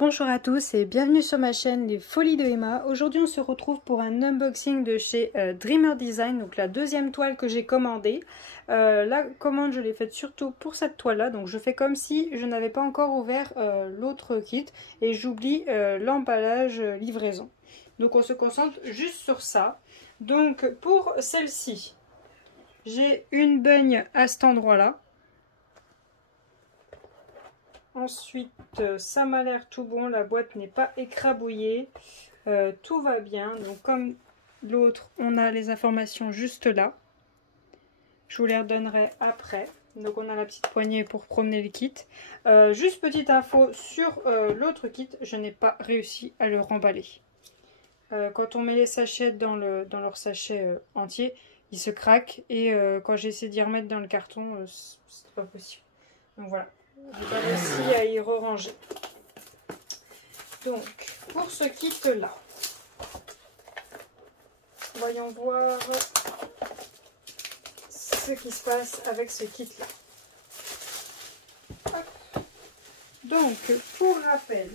Bonjour à tous et bienvenue sur ma chaîne Les Folies de Emma. Aujourd'hui on se retrouve pour un unboxing de chez Dreamer Design, donc la deuxième toile que j'ai commandée. La commande je l'ai faite surtout pour cette toile là, donc je fais comme si je n'avais pas encore ouvert l'autre kit et j'oublie l'emballage livraison. Donc on se concentre juste sur ça. Donc pour celle-ci, j'ai une beigne à cet endroit là. Ensuite, ça m'a l'air tout bon, la boîte n'est pas écrabouillée, tout va bien. Donc comme l'autre, on a les informations juste là. Je vous les redonnerai après. Donc on a la petite poignée pour promener le kit. Juste petite info sur l'autre kit, je n'ai pas réussi à le remballer. Quand on met les sachets dans leur sachet entier, ils se craquent. Et quand j'ai essayé d'y remettre dans le carton, c'est pas possible. Donc voilà. J'ai pas réussi à y ranger. Donc, pour ce kit-là, voyons voir ce qui se passe avec ce kit-là. Donc, pour rappel,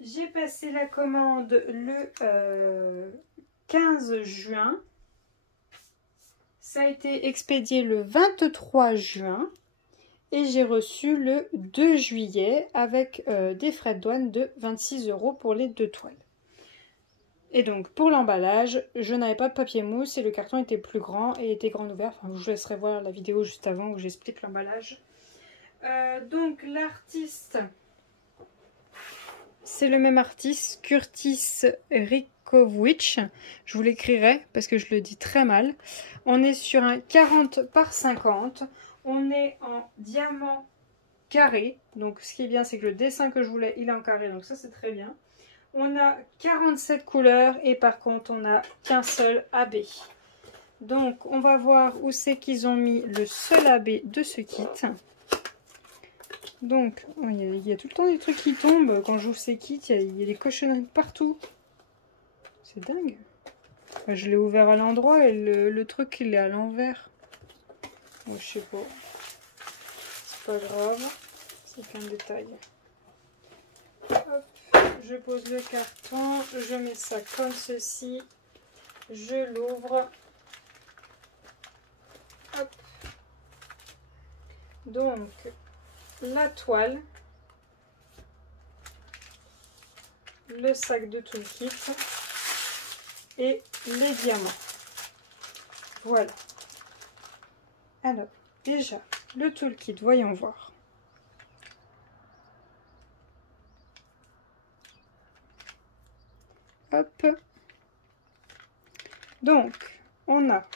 j'ai passé la commande le 15 juin. Ça a été expédié le 23 juin. Et j'ai reçu le 2 juillet avec des frais de douane de 26 € pour les deux toiles. Et donc pour l'emballage, je n'avais pas de papier mousse et le carton était plus grand et était grand ouvert. Enfin, je vous laisserai voir la vidéo juste avant où j'explique l'emballage. Donc l'artiste, c'est le même artiste, Curtis Rickovic. Je vous l'écrirai parce que je le dis très mal. On est sur un 40 par 50. On est en diamant carré. Donc ce qui est bien, c'est que le dessin que je voulais, il est en carré. Donc ça, c'est très bien. On a 47 couleurs et par contre, on n'a qu'un seul AB. Donc on va voir où c'est qu'ils ont mis le seul AB de ce kit. Donc il y a tout le temps des trucs qui tombent. Quand j'ouvre ces kits, il y a des cochonneries partout. C'est dingue. Je l'ai ouvert à l'endroit et le truc, il est à l'envers. Bon, je sais pas. C'est pas grave. C'est qu'un détail. Hop, je pose le carton. Je mets ça comme ceci. Je l'ouvre. Hop. Donc, la toile. Le sac de tout le kit. Et les diamants. Voilà. Alors, déjà, le toolkit, voyons voir. Hop. Donc, on a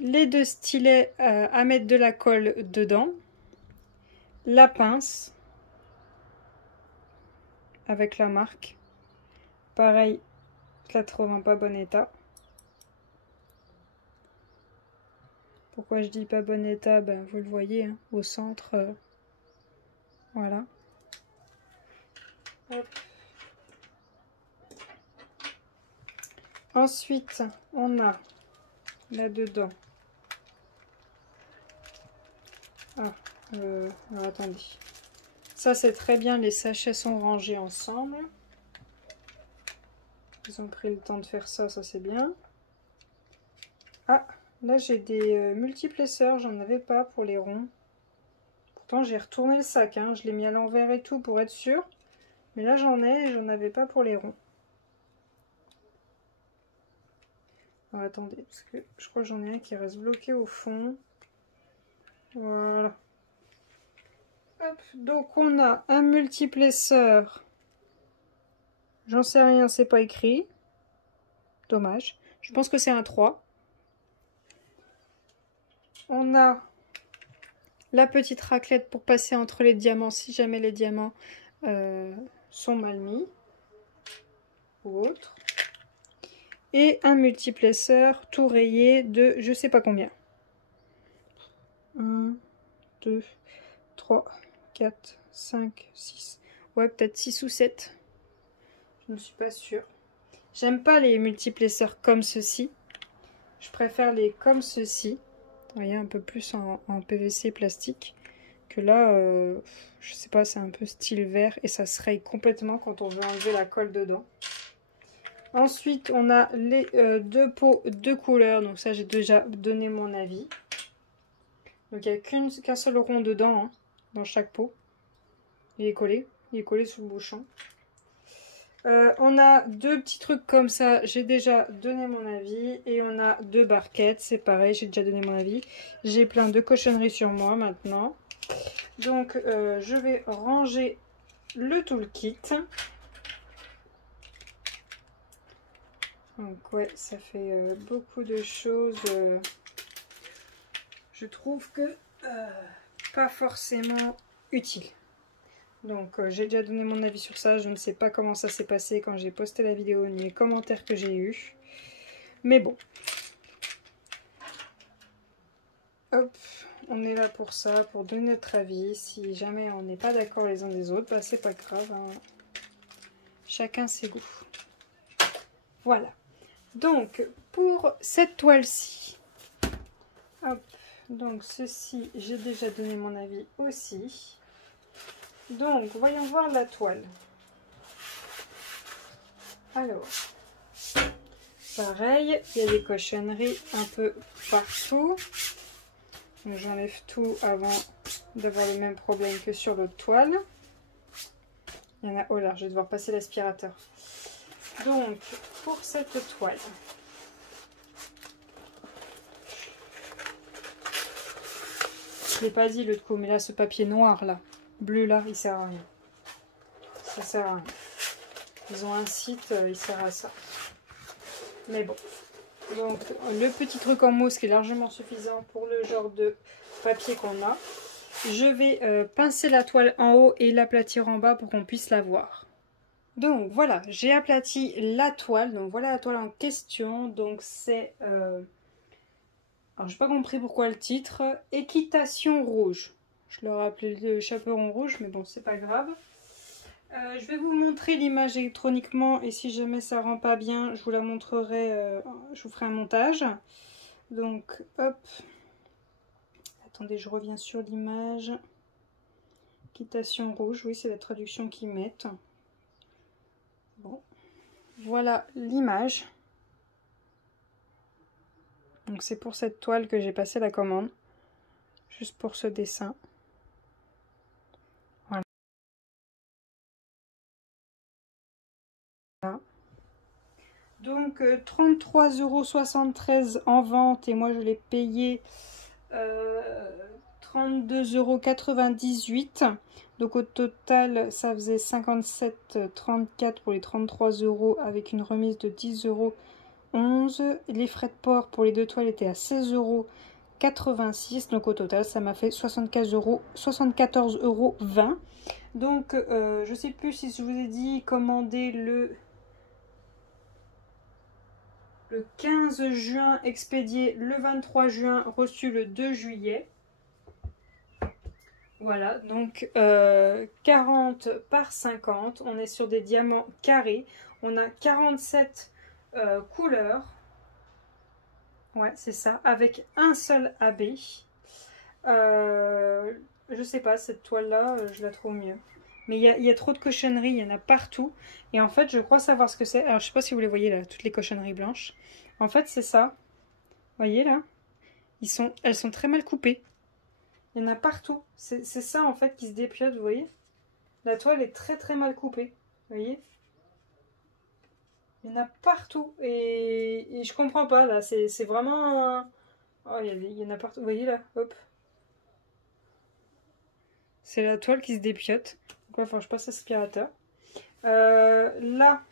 les deux stylets à mettre de la colle dedans. La pince avec la marque. Pareil, je la trouve en pas bon état. Pourquoi je dis pas bon état? Ben, vous le voyez, hein, au centre. Voilà. Hop. Ensuite, on a là-dedans. Alors, attendez. Ça, c'est très bien. Les sachets sont rangés ensemble. Ils ont pris le temps de faire ça, ça c'est bien. Ah! Là, j'ai des multiplesseurs, j'en avais pas pour les ronds. Pourtant, j'ai retourné le sac, hein. Je l'ai mis à l'envers et tout pour être sûr. Mais là, j'en ai et j'en avais pas pour les ronds. Alors, attendez, parce que je crois que j'en ai un qui reste bloqué au fond. Voilà. Hop, donc, on a un multiplesseur. J'en sais rien, c'est pas écrit. Dommage. Je pense que c'est un 3. On a la petite raclette pour passer entre les diamants si jamais les diamants sont mal mis ou autre. Et un multiplesseur tout rayé de je sais pas combien. 1, 2, 3, 4, 5, 6. Ouais, peut-être 6 ou 7. Je ne suis pas sûre. J'aime pas les multiplesseurs comme ceci. Je préfère les comme ceci. Vous voyez, un peu plus en PVC plastique. Que là, je sais pas, c'est un peu style vert et ça se raye complètement quand on veut enlever la colle dedans. Ensuite, on a les deux pots de couleurs. Donc ça, j'ai déjà donné mon avis. Donc il n'y a qu'un seul rond dedans, hein, dans chaque pot. Il est collé sous le bouchon. On a deux petits trucs comme ça, j'ai déjà donné mon avis. Et on a deux barquettes, c'est pareil, j'ai déjà donné mon avis. J'ai plein de cochonneries sur moi maintenant. Donc je vais ranger le toolkit. Donc ouais, ça fait beaucoup de choses. Je trouve que pas forcément utile. Donc j'ai déjà donné mon avis sur ça. Je ne sais pas comment ça s'est passé quand j'ai posté la vidéo, ni les commentaires que j'ai eus. Mais bon. Hop, on est là pour ça, pour donner notre avis. Si jamais on n'est pas d'accord les uns des autres, bah c'est pas grave, hein. Chacun ses goûts. Voilà. Donc pour cette toile-ci, hop, donc ceci, j'ai déjà donné mon avis aussi. Donc voyons voir la toile. Alors, pareil, il y a des cochonneries un peu partout. Donc j'enlève tout avant d'avoir le même problème que sur l'autre toile. Il y en a... Oh là, je vais devoir passer l'aspirateur. Donc, pour cette toile, je ne l'ai pas dit l'autre coup, mais là, ce papier noir là, bleu là, il sert à rien. Ça sert à rien. Ils ont un site, il sert à ça. Mais bon. Donc, le petit truc en mousse qui est largement suffisant pour le genre de papier qu'on a. Je vais pincer la toile en haut et l'aplatir en bas pour qu'on puisse la voir. Donc voilà, j'ai aplati la toile. Donc voilà la toile en question. Donc c'est... Alors j'ai pas compris pourquoi le titre. Équitation rouge. Je leur ai appelé le chaperon rouge, mais bon, c'est pas grave. Je vais vous montrer l'image électroniquement et si jamais ça rend pas bien, je vous la montrerai, je vous ferai un montage. Donc hop, attendez, je reviens sur l'image. Équitation rouge, oui, c'est la traduction qu'ils mettent. Bon, voilà l'image. Donc c'est pour cette toile que j'ai passé la commande, juste pour ce dessin. Voilà. Donc 33,73 € en vente et moi je l'ai payé 32,98 €. Donc au total ça faisait 57,34 pour les 33 € avec une remise de 10,11 €. Les frais de port pour les deux toiles étaient à 16,86 €. Donc au total ça m'a fait 74,20 €. Donc je sais plus si je vous ai dit commander le 15 juin, expédié le 23 juin, reçu le 2 juillet. Voilà, donc 40 par 50, on est sur des diamants carrés. On a 47 couleurs. Ouais, c'est ça, avec un seul AB. Je sais pas, cette toile-là, je la trouve mieux. Mais il y a trop de cochonneries, il y en a partout. Et en fait, je crois savoir ce que c'est. Alors, je sais pas si vous les voyez là, toutes les cochonneries blanches. En fait, c'est ça. Vous voyez là? Elles sont très mal coupées. Il y en a partout. C'est ça en fait qui se dépiote, vous voyez? La toile est très très mal coupée. Vous voyez? Il y en a partout. Et je comprends pas là. C'est vraiment... Oh, il y en a partout. Vous voyez là? Hop. C'est la toile qui se dépiote. Donc il va falloir que je passe l'aspirateur. Là,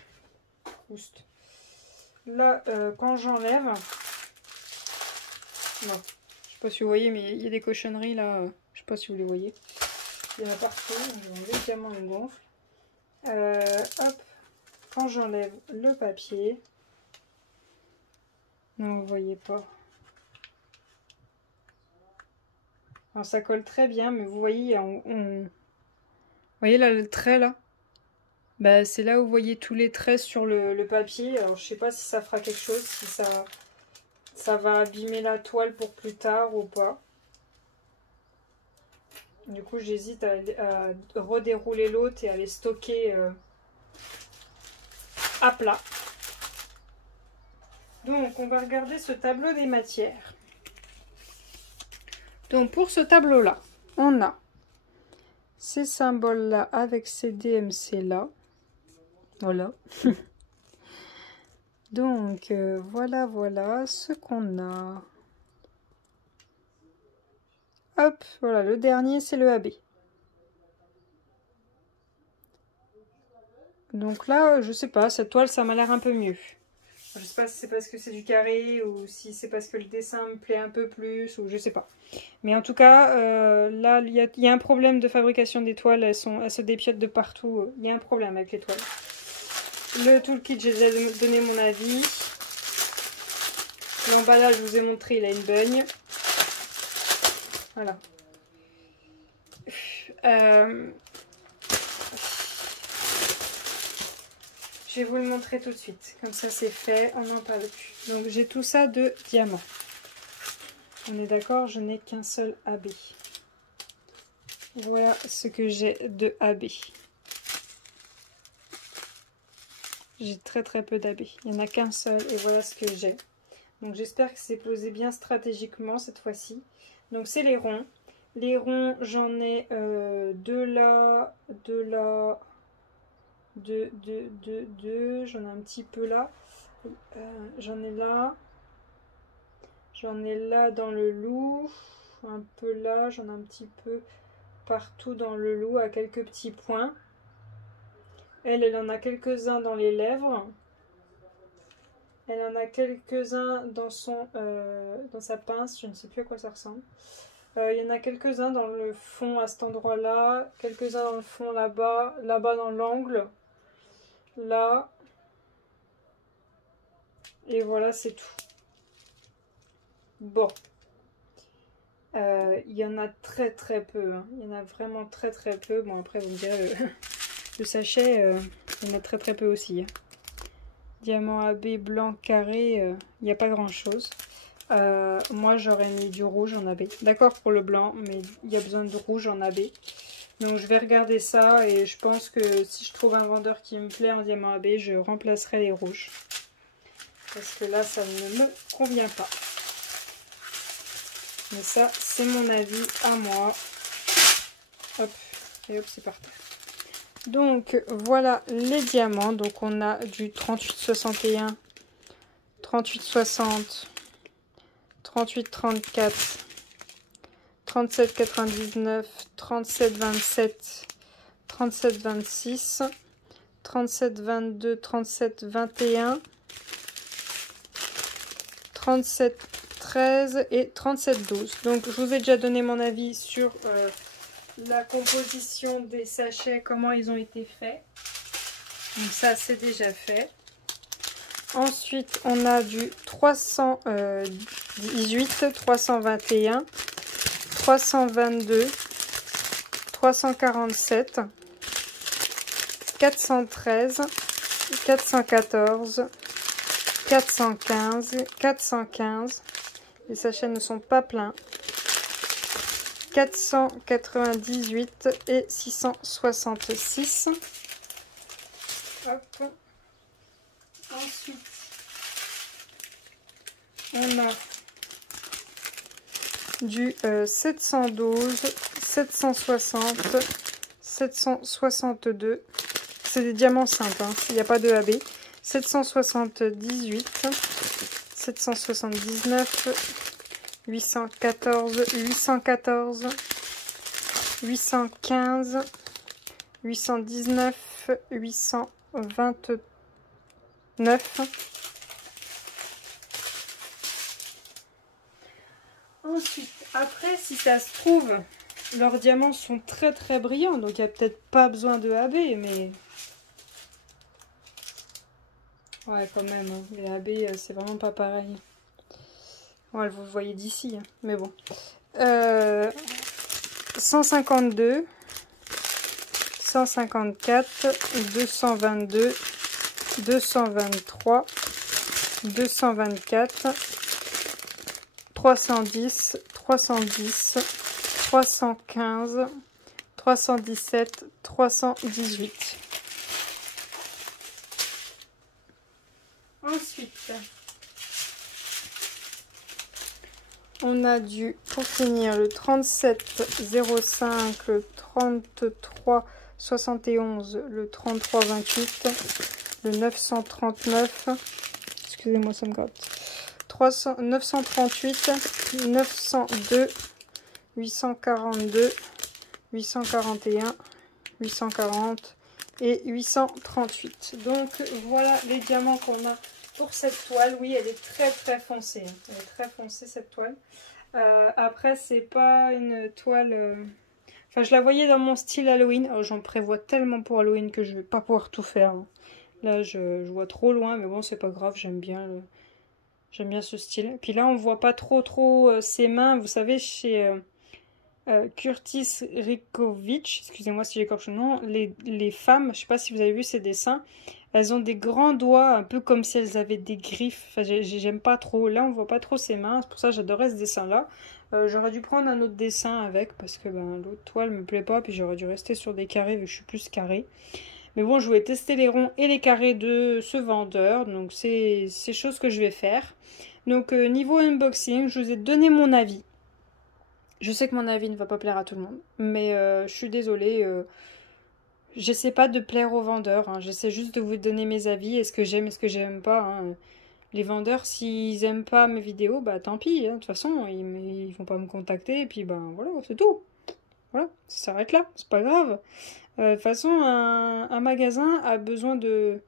juste. Là, quand j'enlève, non, je sais pas si vous voyez, mais il y a des cochonneries là. Je sais pas si vous les voyez. Il y en a partout. Je vais enlever également le gonfle. Hop, quand j'enlève le papier, non, vous voyez pas. Alors ça colle très bien, mais vous voyez, vous voyez là le trait là. Bah, c'est là où vous voyez tous les traits sur le papier. Alors je sais pas si ça fera quelque chose, si ça va abîmer la toile pour plus tard ou pas. Du coup, j'hésite à redérouler l'autre et à les stocker à plat. Donc, on va regarder ce tableau des matières. Donc, pour ce tableau-là, on a ces symboles-là avec ces DMC-là. Voilà. Donc, voilà ce qu'on a. Hop, voilà, le dernier, c'est le AB. Donc là, je sais pas, cette toile, ça m'a l'air un peu mieux. Je sais pas si c'est parce que c'est du carré ou si c'est parce que le dessin me plaît un peu plus ou je sais pas. Mais en tout cas, là, il y a un problème de fabrication des toiles. Elles se dépiotent de partout. Il y a un problème avec les toiles. Le toolkit, j'ai déjà donné mon avis. L'emballage, je vous ai montré, il a une bugne. Voilà. Je vais vous le montrer tout de suite. Comme ça, c'est fait. On n'en parle plus. Donc, j'ai tout ça de diamant. On est d'accord, je n'ai qu'un seul AB. Voilà ce que j'ai de AB. J'ai très peu d'AB. Il n'y en a qu'un seul et voilà ce que j'ai. Donc j'espère que c'est posé bien stratégiquement cette fois-ci. Donc c'est les ronds. Les ronds, j'en ai deux là, deux là, deux. J'en ai un petit peu là. J'en ai là. J'en ai là dans le loup. Un peu là. J'en ai un petit peu partout dans le loup à quelques petits points. Elle en a quelques-uns dans les lèvres. Elle en a quelques-uns dans dans sa pince. Je ne sais plus à quoi ça ressemble. Il y en a quelques-uns dans le fond à cet endroit-là. Quelques-uns dans le fond là-bas. Là-bas dans l'angle. Là. Et voilà, c'est tout. Bon. Il y en a très peu. Hein. Il y en a vraiment très peu. Bon, après, vous me direz, le sachet, il y en a très peu aussi. Hein. Diamant AB blanc carré, il n'y a pas grand chose. Moi j'aurais mis du rouge en AB. D'accord pour le blanc, mais il y a besoin de rouge en AB. Donc je vais regarder ça et je pense que si je trouve un vendeur qui me plaît en diamant AB, je remplacerai les rouges. Parce que là ça ne me convient pas. Mais ça c'est mon avis à moi. Hop, et hop c'est par terre. Donc voilà les diamants. Donc on a du 38,61, 38,60, 38,34, 37,99, 37,27, 37,26, 37,22, 37,21, 37,13 et 37,12. Donc je vous ai déjà donné mon avis sur la composition des sachets, comment ils ont été faits. Donc ça c'est déjà fait. Ensuite on a du 318, 321, 322, 347, 413, 414, 415, 415. Les sachets ne sont pas pleins. 498 et 666. Hop. Ensuite, on a du 712, 760, 762. C'est des diamants simples, hein. Il n'y a pas de AB. 778, 779. 814, 814, 815, 819, 829. Ensuite, après, si ça se trouve, leurs diamants sont très brillants, donc il n'y a peut-être pas besoin de AB, mais... Ouais, quand même, hein. Les AB, c'est vraiment pas pareil. Ouais, vous le voyez d'ici, hein. Mais bon. 152, 154, 222, 223, 224, 310, 310, 315, 317, 318. Ensuite, on a pour finir le 37,05, le 33,71, le 33,28, le 939, excusez-moi ça me gratte, 938, 902, 842, 841, 840 et 838. Donc voilà les diamants qu'on a pour cette toile. Oui, elle est très foncée. Elle est très foncée cette toile. Après, c'est pas une toile... Enfin, je la voyais dans mon style Halloween. Oh, j'en prévois tellement pour Halloween que je vais pas pouvoir tout faire. Là, je vois trop loin, mais bon, c'est pas grave. J'aime bien ce style. Et puis là, on voit pas trop ses mains. Vous savez, chez... Curtis Rikovic, excusez-moi si j'écorche le nom, les femmes, je sais pas si vous avez vu ces dessins, elles ont des grands doigts, un peu comme si elles avaient des griffes. Enfin, j'aime pas trop. Là, on voit pas trop ses mains, c'est pour ça que j'adorais ce dessin-là. J'aurais dû prendre un autre dessin avec, parce que l'autre toile me plaît pas, puis j'aurais dû rester sur des carrés, vu que je suis plus carré. Mais bon, je voulais tester les ronds et les carrés de ce vendeur, donc c'est chose que je vais faire. Donc, niveau unboxing, je vous ai donné mon avis. Je sais que mon avis ne va pas plaire à tout le monde, mais je suis désolée, j'essaie pas de plaire aux vendeurs, hein. J'essaie juste de vous donner mes avis, est-ce que j'aime, est-ce que j'aime pas, hein. Les vendeurs, s'ils aiment pas mes vidéos, bah tant pis, hein. De toute façon, ils vont pas me contacter, et puis voilà, c'est tout. Voilà, ça s'arrête là, c'est pas grave. De toute façon, un magasin a besoin de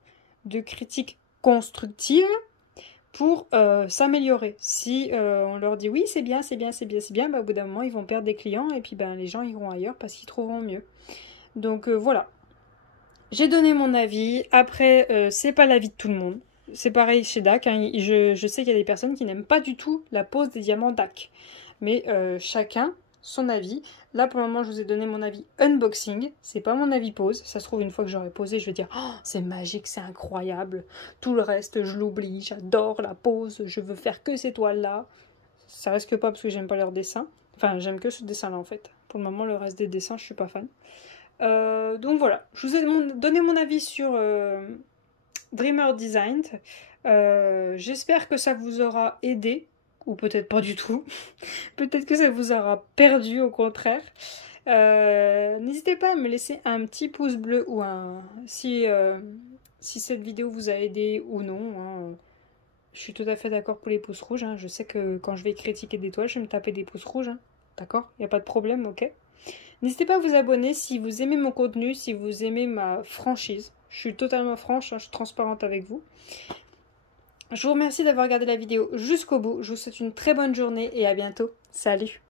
critiques constructives pour s'améliorer. Si on leur dit oui, c'est bien, au bout d'un moment, ils vont perdre des clients et puis les gens iront ailleurs parce qu'ils trouveront mieux. Donc voilà. J'ai donné mon avis. Après, c'est pas l'avis de tout le monde. C'est pareil chez DAC. Hein. Je sais qu'il y a des personnes qui n'aiment pas du tout la pose des diamants DAC. Mais chacun son avis. Là, pour le moment, je vous ai donné mon avis unboxing. C'est pas mon avis pose. Ça se trouve, une fois que j'aurai posé, je vais dire « Oh, c'est magique, c'est incroyable. Tout le reste, je l'oublie. J'adore la pose. Je veux faire que ces toiles-là. » Ça risque pas parce que j'aime pas leur dessin. Enfin, j'aime que ce dessin-là, en fait. Pour le moment, le reste des dessins, je suis pas fan. Donc voilà. Je vous ai donné mon avis sur Dreamer Design. J'espère que ça vous aura aidé. Ou peut-être pas du tout. Peut-être que ça vous aura perdu, au contraire. N'hésitez pas à me laisser un petit pouce bleu ou si cette vidéo vous a aidé ou non. Hein. Je suis tout à fait d'accord pour les pouces rouges. Hein. Je sais que quand je vais critiquer des toiles, je vais me taper des pouces rouges. Hein. D'accord? Il n'y a pas de problème, ok? N'hésitez pas à vous abonner si vous aimez mon contenu, si vous aimez ma franchise. Je suis totalement franche, hein, je suis transparente avec vous. Je vous remercie d'avoir regardé la vidéo jusqu'au bout. Je vous souhaite une très bonne journée et à bientôt. Salut!